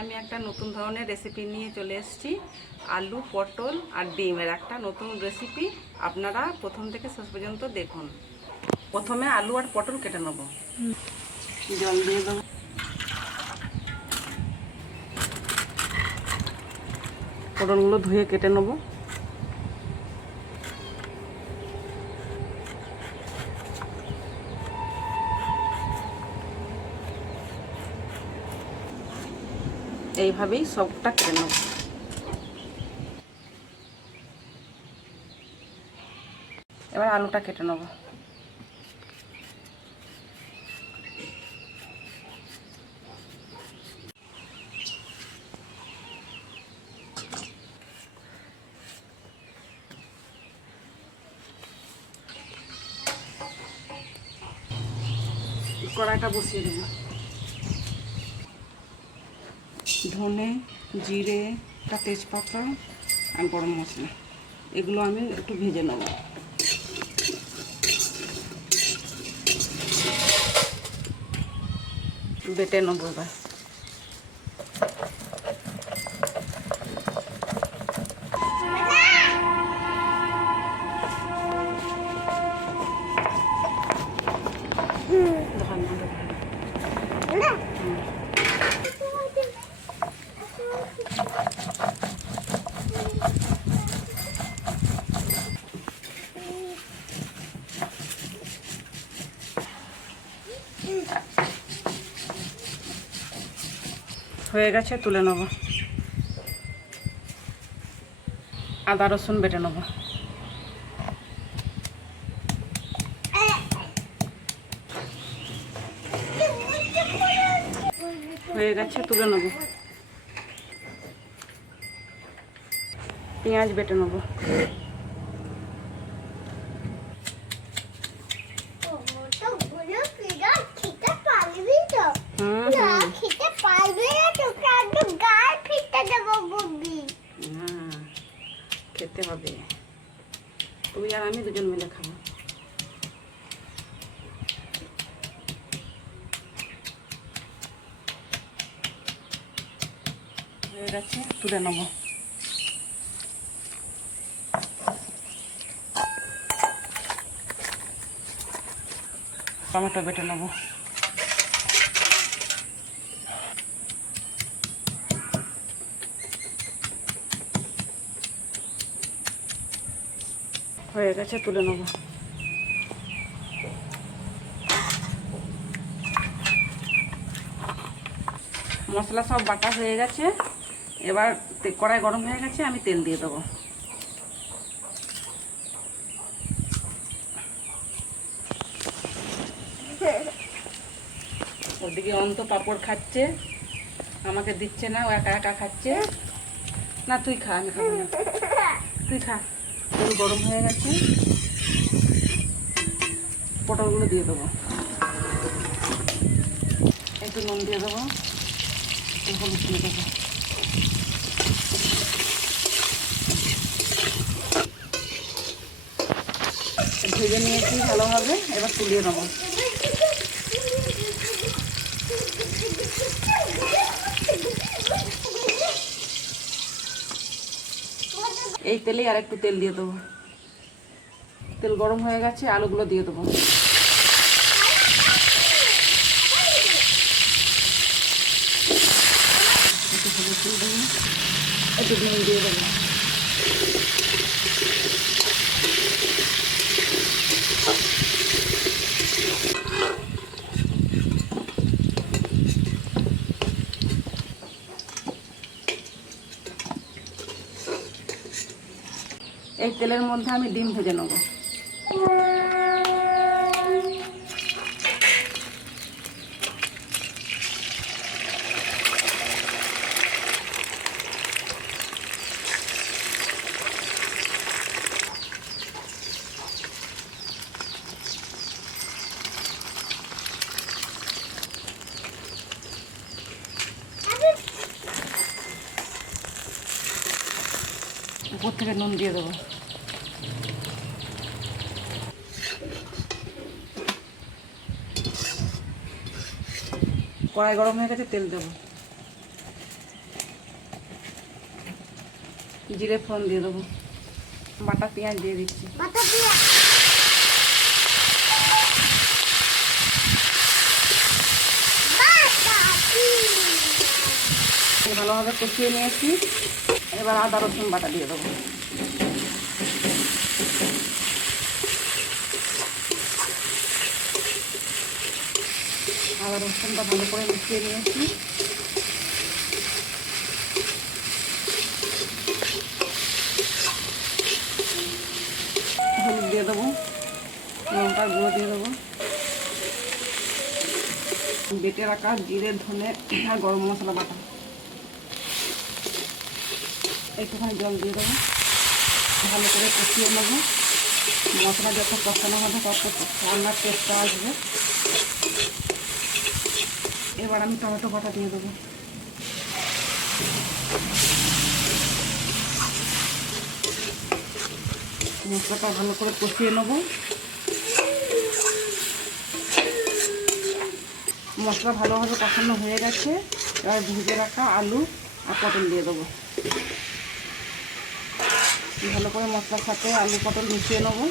আমি একটা নতুন ধরনের রেসিপি নিয়ে চলে এসেছি। আলু পটল আর ডিমের একটা নতুন রেসিপি। আপনারা প্রথম থেকে শেষ পর্যন্ত দেখুন। প্রথমে আলু আর পটল কেটে নেব। জল দিয়ে দেবো। পটলগুলো ধুয়ে কেটে নেব। এইভাবেই সবটা কেটে নেব। এবার আলুটা কেটে নেব। কড়াইটা বসিয়ে দেব। ধনে, জিরে, একটা তেজপাতা আর গরম মশলা, এগুলো আমি একটু ভেজে নেব। বেটে নেব এবার। হয়ে গেছে, তুলে নেব। আদা রসুন বেটে নেব। হয়ে গেছে, তুলে নেব। পেঁয়াজ বেটে নেব। খেতে হবে, তুই আর আমি দুজন মিলে খাবো। হয়ে গেছে, তুলে নেব। টমেটো বেটে নেব। হয়ে গেছে, তুলে নেব। মশলা সব বাটা হয়ে গেছে। এবার কড়াই গরম হয়ে গেছে, আমি তেল দিয়ে দেবো। ওদিকে অন্ত পাঁপড় খাচ্ছে, আমাকে দিচ্ছে না, ও একা একা খাচ্ছে। না তুই খা, আমি খাবো না, তুই খা। তেল গরম হয়ে গেছে, পটলগুলো দিয়ে দেবো। একটু নুন দিয়ে দেবো, একটু হলুদ দিয়ে দেবো। ভেজে নিয়েছি ভালোভাবে, এবার তুলিয়ে দেবো। এই তেলেই আর একটু তেল দিয়ে দেবো। তেল গরম হয়ে গেছে, আলুগুলো দিয়ে দেবো। একটু নুন দিয়ে দেবো। এই তেলের মধ্যে আমি ডিম ভেজে নেব। উপর থেকে নুন দিয়ে দেবো। কড়াই গরম হয়ে গেছে, তেল দেবো। জিরে ফোড়ন দিয়ে দেবো, বাটা পেঁয়াজ দিয়ে দিচ্ছি। ভালোভাবে কষিয়ে নিয়েছি, এবার আদা রসুন বাটা দিয়ে দেবো। আদা রসুনটা ভালো করে মিশিয়ে নিয়েছি। হলুদ দিয়ে দেবো, লঙ্কার গুঁড়ো দিয়ে দেবো, বেটে রাখা জিরে ধনে আর গরম মশলা বাটা, একটুখানি জল দিয়ে দেবো, ভালো করে কষিয়ে নেবো। মশলা যত কষানো হবে তত রান্নার টেস্টটা আসবে। এবার আমি টমেটো বাটা দিয়ে দেবো। মশলাটা ভালো করে কষিয়ে নেবো। মশলা ভালোভাবে কষানো হয়ে গেছে, এবার ভেজে রাখা আলু আর পটল দিয়ে দেবো। ভালো করে মশলার সাথে আলু পটল মিশিয়ে নেবো।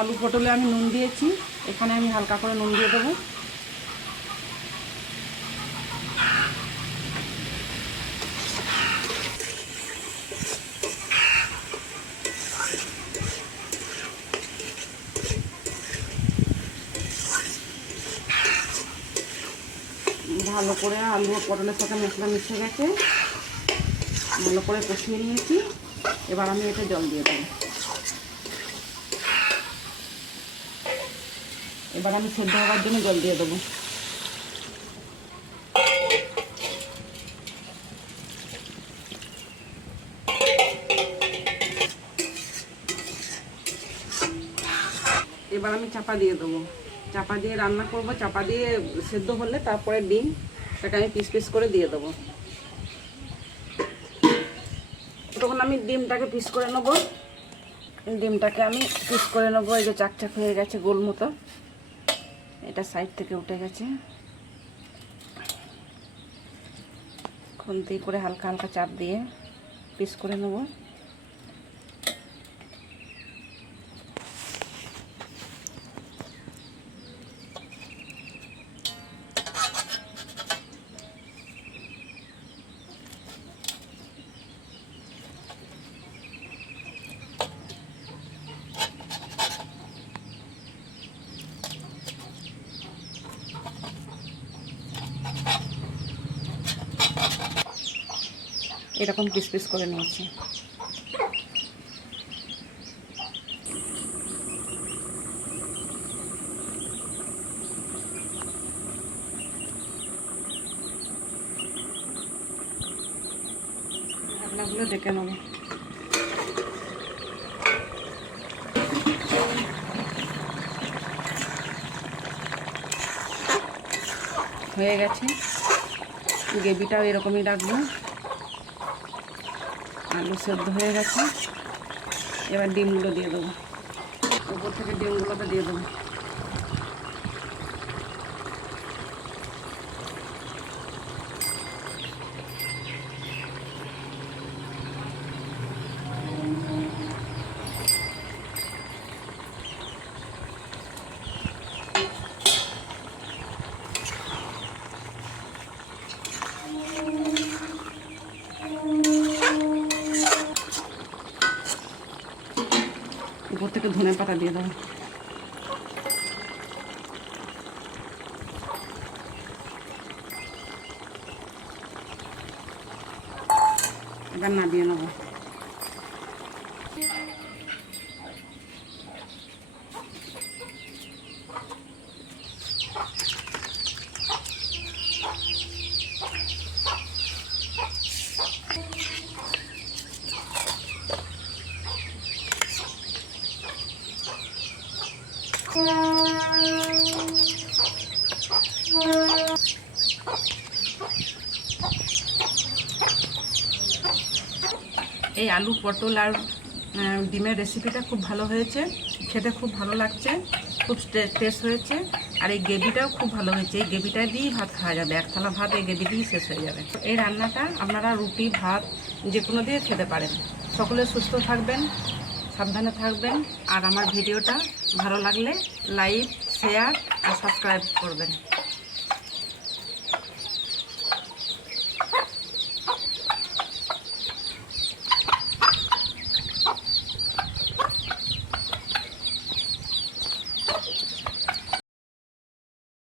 আলু পটলে আমি নুন দিয়েছি, এখানে আমি হালকা করে নুন দিয়ে দেবো। ভালো করে আলু ও পটলের সাথে মশলা মিশে গেছে, ভালো করে কষিয়ে নিয়েছি। এবার আমি এটা জল দিয়ে দেবো। এবার আমি সেদ্ধ হওয়ার জন্য জল দিয়ে দেবো। এবার আমি চাপা দিয়ে দেবো, চাপা দিয়ে রান্না করব। চাপা দিয়ে সেদ্ধ হলে তারপরে ডিমটাকে আমি পিস পিস করে দিয়ে দেবো। তখন আমি ডিমটাকে পিস করে নেবো। ডিমটাকে আমি পিস করে নেবো। এই যে চাকচাক হয়ে গেছে গোল মতো, এটা সাইড থেকে উঠে গেছে। খুন্তি করে হালকা হালকা চাপ দিয়ে পিস করে নেবো। এরকম পিস পিস করে নিয়েছি। ঢাকনাগুলো ডেকে নেব। হয়ে গেছে, গ্রেভিটাও এরকমই রাখবো। আলু সেদ্ধ হয়ে গেছে, এবার ডিমগুলো দিয়ে দেবো। উপর থেকে ডিমগুলোকে দিয়ে দেবো। উপর থেকে ধনে পাতা দিয়ে দেবো। এবার নামিয়ে নেবো। এই আলু পটল আর ডিমের রেসিপিটা খুব ভালো হয়েছে, খেতে খুব ভালো লাগছে, খুব টেস্ট হয়েছে। আর এই গ্রেভিটাও খুব ভালো হয়েছে, এই গ্রেভিটা দিয়েই ভাত খাওয়া যাবে, এক থালা ভাত এই গ্রেভি দিয়েই শেষ হয়ে যাবে। এই রান্নাটা আপনারা রুটি ভাত যে কোনো দিয়ে খেতে পারেন। সকলে সুস্থ থাকবেন, সাবধানে থাকবেন, আর আমার ভিডিওটা ভালো লাগলে লাইক শেয়ার আর সাবস্ক্রাইব করবেন।